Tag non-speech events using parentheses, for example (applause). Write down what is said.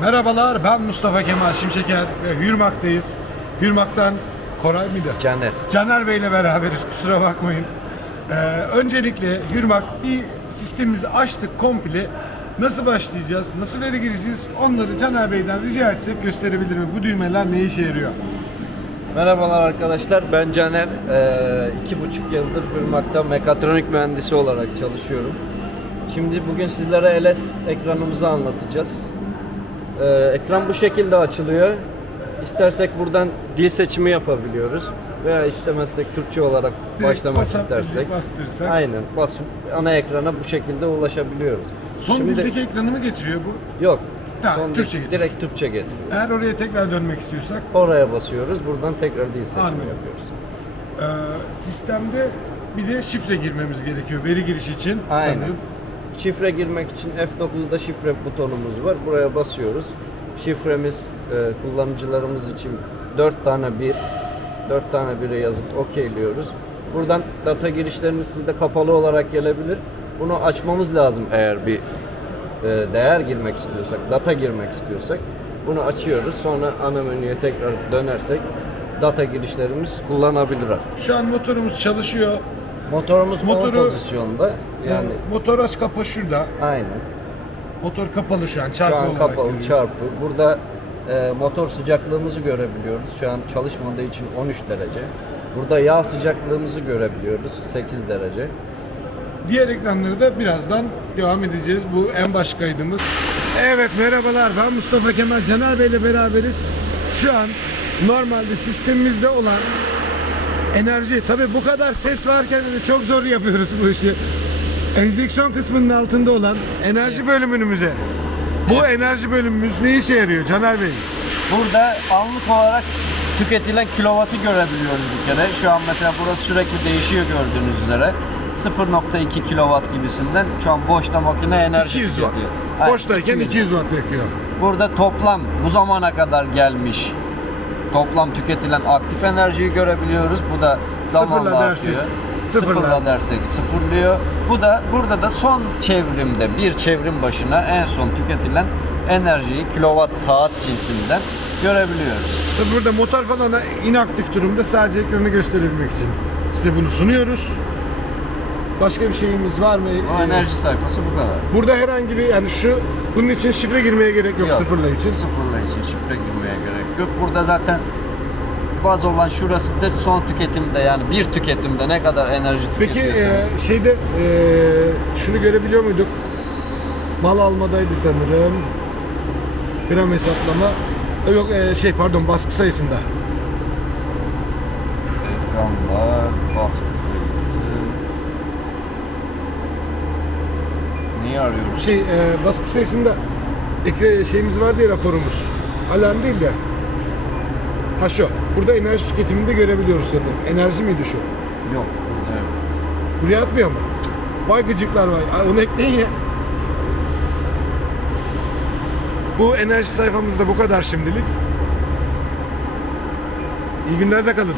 Merhabalar ben Mustafa Kemal Şimşeker ve Hürmak'tayız. Hürmak'tan Koray mıydı? Caner. Caner Bey ile beraberiz (laughs) kusura bakmayın. Ee, öncelikle Hürmak bir sistemimizi açtık komple. Nasıl başlayacağız, nasıl veri gireceğiz onları Caner Bey'den rica etsek gösterebilir mi? Bu düğmeler ne işe yarıyor? Merhabalar arkadaşlar. Ben Caner. Ee, iki buçuk yıldır Hürmak'ta mekatronik mühendisi olarak çalışıyorum. Şimdi bugün sizlere LS ekranımızı anlatacağız. Ee, ekran bu şekilde açılıyor. İstersek buradan dil seçimi yapabiliyoruz. Veya istemezsek Türkçe olarak Direkt başlamak basar- istersek. bastırırsak. Aynen. Basıp ana ekrana bu şekilde ulaşabiliyoruz. Son Şimdi- dildeki ekranı mı getiriyor bu? Yok. Tamam, Son Türkçe getiriyor. Direkt Türkçe getiriyor. Eğer oraya tekrar dönmek istiyorsak Oraya basıyoruz. Buradan tekrar dil seçimi Anladım. yapıyoruz. e, sistemde bir de şifre girmemiz gerekiyor veri girişi için Aynen. sanırım. Şifre girmek için F9'da şifre butonumuz var. Buraya basıyoruz. Şifremiz e, kullanıcılarımız için 4 tane bir, 4 tane bire yazıp okeyliyoruz. Buradan data girişlerimiz sizde kapalı olarak gelebilir. Bunu açmamız lazım eğer bir e, değer girmek istiyorsak, data girmek istiyorsak. Bunu açıyoruz. Sonra ana menüye tekrar dönersek data girişlerimiz kullanabilir artık. Şu an motorumuz çalışıyor. Motorumuz Motoru- on pozisyonda. Yani Yani motor aç kapa şurada. aynen. Motor kapalı şu an Şu çarpı an olarak kapalı görünüyor. çarpı. Burada e, motor sıcaklığımızı görebiliyoruz. Şu an çalışmadığı için 13 derece. Burada yağ sıcaklığımızı görebiliyoruz. 8 derece. Diğer ekranları da birazdan devam edeceğiz. Bu en baş kaydımız. Evet merhabalar ben Mustafa Kemal Caner Bey ile beraberiz. Şu an normalde sistemimizde olan enerji tabi bu kadar ses varken de çok zor yapıyoruz bu işi. Enjeksiyon kısmının altında olan enerji bölümümüze. Bu enerji bölümümüz ne işe yarıyor Caner Bey? Burada anlık olarak tüketilen kilovatı görebiliyoruz bir kere. Şu an mesela burası sürekli değişiyor gördüğünüz üzere. 0.2 kilovat gibisinden şu an boşta makine enerji 200 watt. tüketiyor. Aynen, Boştayken 200 watt yakıyor. Burada toplam bu zamana kadar gelmiş toplam tüketilen aktif enerjiyi görebiliyoruz. Bu da zamanla Sıfırla dersek, artıyor. sıfırla. Sıfırla dersek sıfırlıyor. Bu da burada da son çevrimde bir çevrim başına en son tüketilen enerjiyi kilowatt saat cinsinden görebiliyoruz. Tabii burada motor falan inaktif durumda sadece ekranı gösterebilmek için size bunu sunuyoruz. Başka bir şeyimiz var mı? O enerji sayfası bu kadar. Burada herhangi bir yani şu bunun için şifre girmeye gerek yok, sıfırla için. Sıfırla için şifre girmeye gerek yok. Burada zaten baz olan şurasıdır son tüketimde yani bir tüketimde ne kadar enerji Peki tüketiyorsanız. e, şeyde e, şunu görebiliyor muyduk? Mal almadaydı sanırım. Gram hesaplama. E, Yok e, şey pardon baskı sayısında. Ekranlar, baskı sayısı. Neyi arıyoruz? Şey e, baskı sayısında ekre şeyimiz vardı ya raporumuz. Alarm değil de. Ha şu. Burada enerji tüketimini de görebiliyoruz sanırım. Enerji miydi şu? Yok, burada yok. Buraya atmıyor mu? Vay gıcıklar vay. Ay, Onu ekleyin ya. Bu enerji sayfamızda bu kadar şimdilik. İyi günlerde kalın.